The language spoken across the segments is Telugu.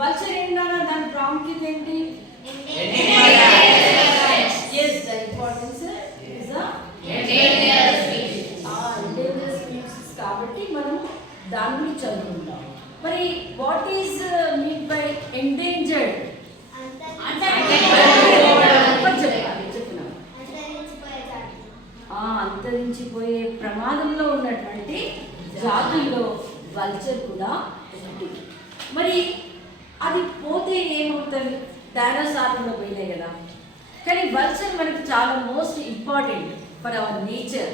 వల్చర్ ఏంటన్నా దాని ప్రాముఖ్యత ఏంటి? Yes, the importance is the endangered species కాబట్టి మనం దాన్ని చదువుకుంటాం. మరి what is mean by endangered? అంతరించిపోయే ప్రమాదంలో ఉన్నటువంటి జాతుల్లో వల్చర్ కూడా ఒకటి. మరి అది పోతే ఏమవుతుంది? డైనోసార్లు పోయినాయి కదా, కానీ వల్చర్ మనకి చాలా most important for hour nature.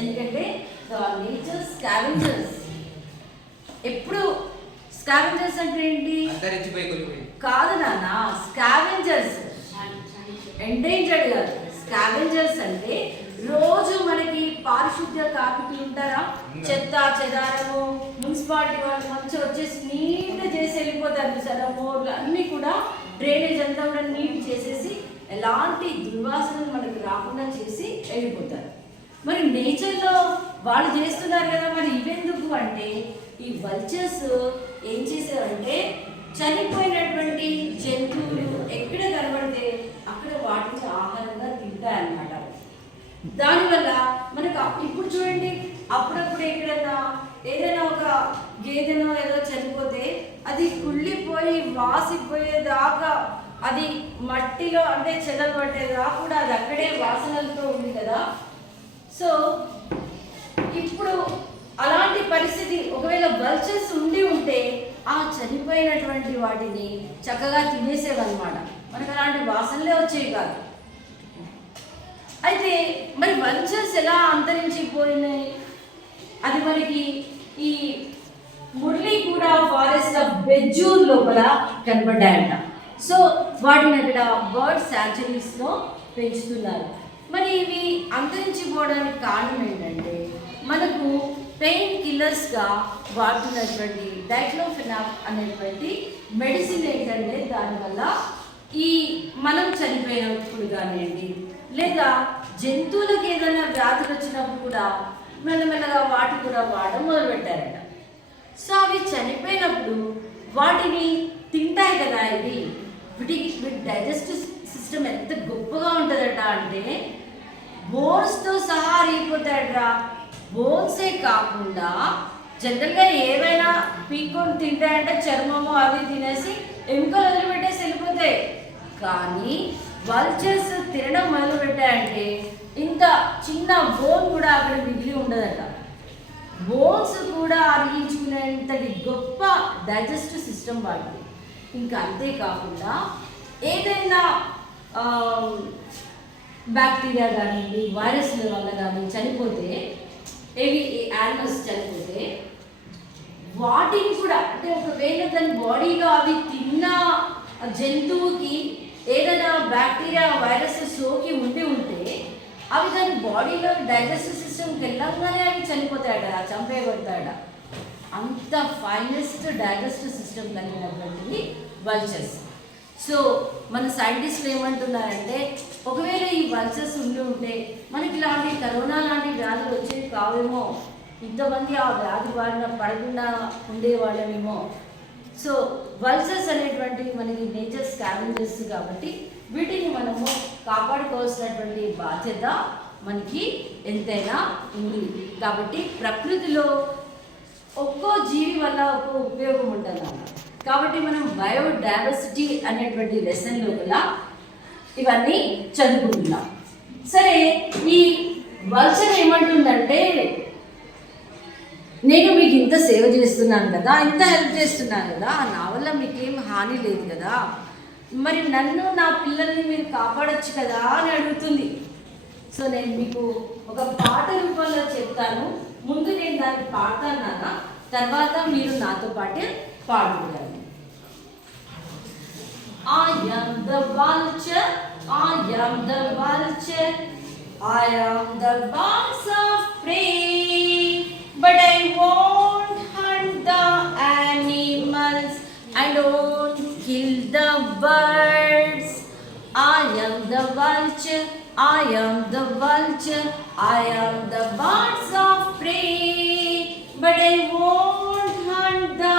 ఎందుకంటే అవర్ నేచర్ స్కావెంజర్స్. ఎప్పుడు స్కావెంజర్స్ అంటే ఏంటి? కాదు నాన్న, స్కావెంజర్స్ ఎండేంజర్డ్ కాదు. స్కావెంజర్స్ అంటే రోజు మనకి పారిశుద్ధ్య కార్మికులు ఉంటారా, చెత్త చెదారము మున్సిపాలిటీ వాళ్ళు మంచిగా వచ్చేసి నీట్గా చేసి వెళ్ళిపోతారు సార్. మోర్లు అన్నీ కూడా డ్రైనేజ్ అంతా కూడా నీట్ చేసేసి ఎలాంటి దుర్వాసనలు మనకు రాకుండా చేసి వెళ్ళిపోతారు. మరి నేచర్లో వాళ్ళు చేస్తున్నారు కదా, మరి ఇవెందుకు అంటే ఈ వల్చర్స్ ఏం చేశారంటే చనిపోయినటువంటి జంతువులు ఎక్కడ కనబడితే అక్కడ వాటిని ఆహారంగా తింటాయన్నమాట. దానివల్ల మనకు ఇప్పుడు చూడండి, అప్పుడప్పుడు ఎక్కడైనా ఏదైనా ఒక గేదెనో ఏదో చనిపోతే అది కుళ్ళిపోయి వాసిపోయేదాకా, అది మట్టిలో అంటే చెదలు పట్టేదాకా కూడా అది అక్కడే వాసనలతో ఉంది కదా. సో ఇప్పుడు అలాంటి పరిస్థితి ఒకవేళ వల్చర్స్ ఉంటే ఆ చనిపోయినటువంటి వాటిని చక్కగా తినేసేవన్నమాట. మనకు అలాంటి వాసనలే వచ్చేవి కాదు. అయితే మరి వల్చర్స్ ఎలా అంతరించిపోయినాయి? అది మనకి ఈ మురళీగూడ ఫారెస్ట్ ఆఫ్ బెజ్జూర్ లోపల కనబడ్డాయంట. సో వాటిని అక్కడ బర్డ్ శాంచురీస్లో పెంచుతున్నారు. మరి ఇవి అంతరించిపోవడానికి కారణం ఏంటంటే మనకు పెయిన్ కిల్లర్స్గా వాడుతున్నటువంటి డైక్లోఫెనాక్ అనేటువంటి మెడిసిన్ ఏంటంటే దానివల్ల ఈ మనం చనిపోయినప్పుడు కానివ్వండి, లేదా జంతువులకు ఏదైనా వ్యాధులు వచ్చినప్పుడు కూడా మెల్లమెల్లగా వాటి కూడా వాడడం మొదలుపెట్టారట. సో అవి చనిపోయినప్పుడు వాటిని తింటాయి కదా. వీటి డైజెస్టివ్ సిస్టమ్ ఎంత గొప్పగా ఉంటుందట అంటే బోన్స్తో సహా అరిగిపోతాయట. బోన్సే కాకుండా జనరల్గా ఏవైనా పీక్కొని తింటాయంటే చర్మము అవి తినేసి ఎముకలు వదిలిపెట్టేసి వెళ్ళిపోతాయి. కానీ వల్చర్స్ తినడం మొదలు పెట్టాయంటే ఇంత చిన్న బోన్ కూడా అక్కడ మిగిలి ఉండదట. బోన్స్ కూడా అరిగించుకునేంతటి గొప్ప డైజెస్టివ్ సిస్టమ్ వాటిది. ఇంకా అంతేకాకుండా ఏదైనా బ్యాక్టీరియా కానివ్వండి, వైరస్ల వల్ల కానీ చనిపోతే, యానిమల్స్ చనిపోతే వాటిని కూడా అంటే ఒకవేళ దాని బాడీలో అవి తిన్న జంతువుకి ఏదైనా బ్యాక్టీరియా వైరస్ సోకి ఉంటే అవి దాని బాడీలో డైజెస్టివ్ సిస్టమ్కి వెళ్ళంగానే అవి చనిపోతాయట, చంపేయబడతాయట. అంత ఫైనెస్ట్ డైజెస్టివ్ సిస్టమ్ కలిగినటువంటివి వల్చర్స్. సో మన సైంటిస్టులు ఏమంటున్నారంటే ఒకవేళ ఈ వల్చర్స్ ఉంటే మనకి ఇలాంటి కరోనా లాంటి వ్యాధులు వచ్చేవి కావేమో, ఇంతమంది ఆ వ్యాధి బారిన పడకుండా ఉండేవాళ్ళమేమో. సో వల్చర్స్ అనేటువంటివి మనకి నేచర్ స్కావెంజర్స్ కాబట్టి వీటిని మనము కాపాడుకోవాల్సినటువంటి బాధ్యత మనకి ఎంతైనా ఉంది. కాబట్టి ప్రకృతిలో ఒక్కో జీవి వల్ల ఒక్కో ఉపయోగం ఉంటుంది. కాబట్టి మనం బయోడైవర్సిటీ అనేటువంటి లెసన్ లోపల ఇవన్నీ చదువుకుంటున్నాం. సరే, ఈ వల్చర్ ఏమంటుందంటే నేను మీకు ఇంత సేవ చేస్తున్నాను కదా, ఇంత హెల్ప్ చేస్తున్నాను కదా, నా వల్ల మీకేం హాని లేదు కదా, మరి నన్ను నా పిల్లల్ని మీరు కాపాడొచ్చు కదా అని అడుగుతుంది. సో నేను మీకు ఒక పాట రూపంలో చెప్తాను. ముందు నేను దాన్ని పాడతాను నాన్న, తర్వాత మీరు నాతో పాటే పాడుతున్నారు. I am the vulture, I am the vulture, I am the birds of prey, but I won't hunt the animals, I don't kill the birds. I am the vulture, I am the vulture, I am the birds of prey, but I won't hunt the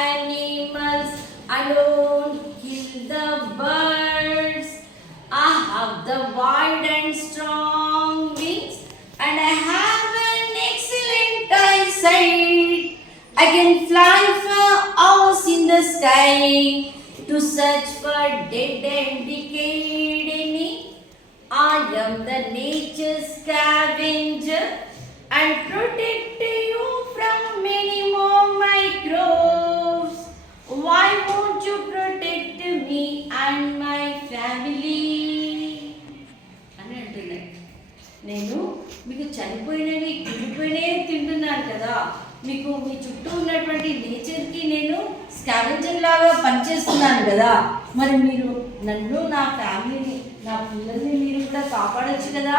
animals, I don't wide and strong wings, and I have an excellent eyesight. I can fly for hours in the sky to search for dead and decayed any. I am the nature's scavenger and protect you from many more microbes. Why won't you protect me and my family? అని అంటున్నాయి. నేను మీకు చనిపోయినవి కుళ్ళిపోయినవి తింటున్నాను కదా, మీకు మీ చుట్టూ ఉన్నటువంటి నేచర్కి నేను స్కావెంజర్ లాగా పనిచేస్తున్నాను కదా, మరి మీరు నన్ను నా ఫ్యామిలీని నా పిల్లల్ని మీరు కూడా కాపాడొచ్చు కదా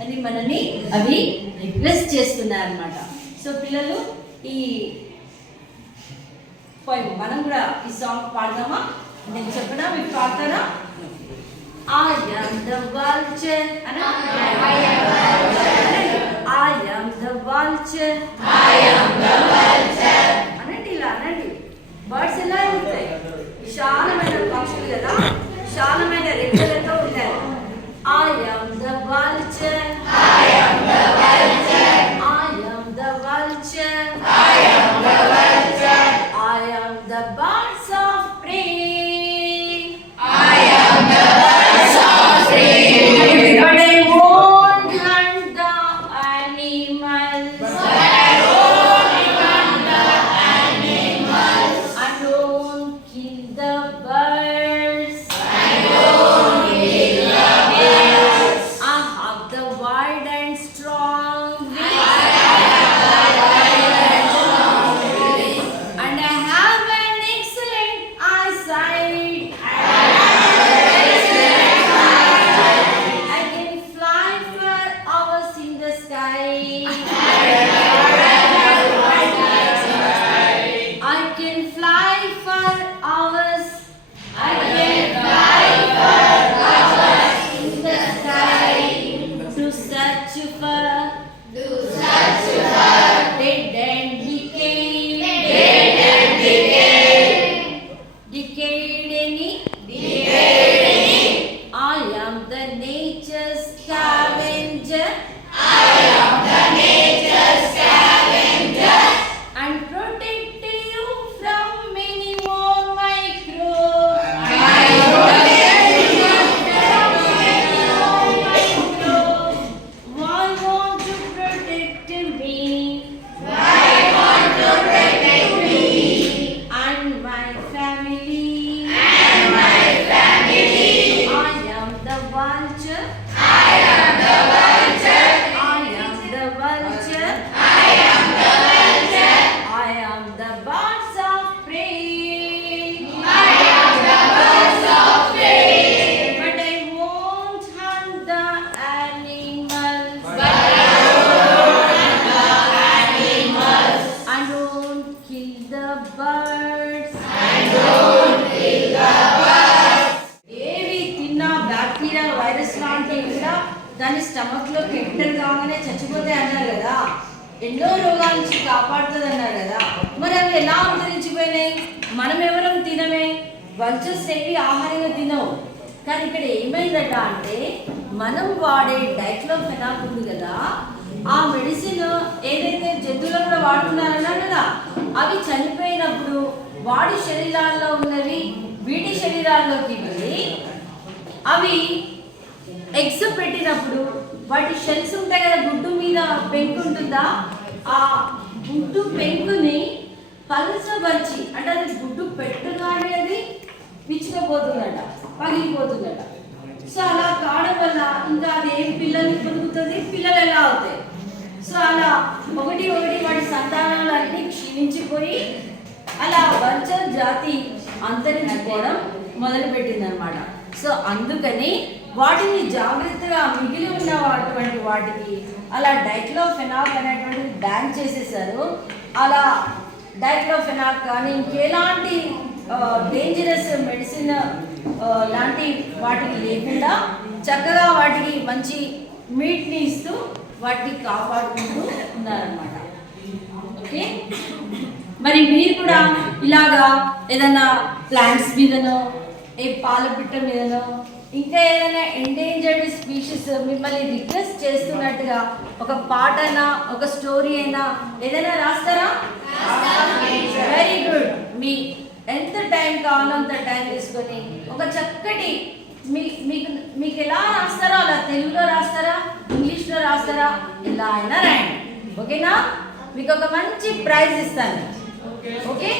అని మనని అవి రిక్వెస్ట్ చేస్తున్నాయి అన్నమాట. సో పిల్లలు ఈ మనం కూడా ఈ సాంగ్ పాడదామా? నేను చెప్పనా, మీరు పాడతారా? I am the vulture. I am the vulture. I am the vulture. అనండి ఇలా అనండి. బర్డ్స్ ఎలా ఉంటాయి? విశాలమైన పక్షులు కదా, విశాలమైన రెక్కలతో ఉంటాయి. I am the vulture. I am the vulture. I am the vulture. I am the vulture. I am the birds of prey. I am the birds of prey. But I won't hunt the animals. But I won't hunt the animals. I don't kill the birds. I don't kill the birds. I have the wide and strong wings. I have the wide and strong wings. And I have an excellent eyesight. I can fly for hours in the sky. I can fly for hours. I can fly for hours in the sky to search for dead and decayed. Dead and decayed any. I am the nature's scavenger. I am the nature's scavenger and protect you from many more microbes. I protect you from many more microbes. Why won't you protect me? Why won't you protect me and my family? And my family. I am the vulture. I am the vulture. I am the vulture. I am the vulture. I am the birds of prey. I am the birds of prey. But I won't hunt the animals. But I won't hunt the animals. I don't kill the birds. I don't kill the birds. ఏవి తిన్నా బ్యాక్టీరియా వైరస్ లాంటివి కూడా దాని స్టమక్లోకి ఎంటర్ కాగానే చచ్చిపోతాయి అన్నారు కదా, ఎన్నో రోగాల నుంచి కాపాడుతుంది అన్నారు కదా, మరి అవి ఎలా అంతరించిపోయినాయి? మనం ఎవరం తినమే, వల్చర్స్ ఏవి ఆహారంగా తినవు. కానీ ఇక్కడ ఏమైందట అంటే మనం వాడే డైక్లోఫెనాక్ ఉంది కదా, ఆ మెడిసిన్ ఏదైతే జంతువులు కూడా వాడుతున్నారన్నారు కదా, అవి చనిపోయినప్పుడు వాడి శరీరాల్లో ఉన్నవి వీటి శరీరాల్లోకి వెళ్ళి అవి ఎగ్స్ పెట్టినప్పుడు వాటి షెల్స్ ఉంటాయి కదా, గుడ్డు మీద పెంకు ఉంటుందా, ఆ గుడ్డు పెంకుని పలుచబరిచి, అంటే అది గుడ్డు పెట్టగానే అది పిచ్చుకపోతుందట, పగిలిపోతుందట. సో అలా కావడం వల్ల ఇంకా అది ఏం పిల్లల్ని పొందుతుంది, పిల్లలు ఎలా అవుతాయి. సో అలా ఒకటి వాటి సంతానాలు అన్నీ క్షీణించిపోయి అలా వల్చర్ జాతి అంతరించిపోవడం మొదలుపెట్టింది అనమాట. సో అందుకని వాటిని జాగ్రత్తగా మిగిలి ఉన్న అటువంటి వాటికి అలా డైక్లోఫెనాక్ అనేటువంటిది బ్యాన్ చేసేసారు. అలా డైక్లోఫెనాక్ కానీ ఇంకెలాంటి డేంజరస్ మెడిసిన్ లాంటి వాటికి లేకుండా చక్కగా వాటికి మంచి మీట్ని ఇస్తూ వాటిని కాపాడుకుంటూ ఉన్నారనమాట. ఓకే, మరి మీరు కూడా ఇలాగా ఏదైనా ప్లాంట్స్ మీదనో, ఏ పాల పిట్ట మీదనో, ఇంకా ఏదైనా ఎండేంజర్డ్ స్పీషీస్ మిమ్మల్ని రిక్వెస్ట్ చేస్తున్నట్టుగా ఒక పాటనా ఒక స్టోరీ అయినా ఏదైనా రాస్తారా? Very good. మీ ఎంత టైం కావాలో అంత టైం తీసుకొని ఒక చక్కటి మీకు మీకు ఎలా రాస్తారో అలా తెలుగులో రాస్తారా, ఇంగ్లీష్లో రాస్తారా, ఎలా అయినా రాయండి. ఓకేనా? మీకు ఒక మంచి ప్రైజ్ ఇస్తాను. ఓకే.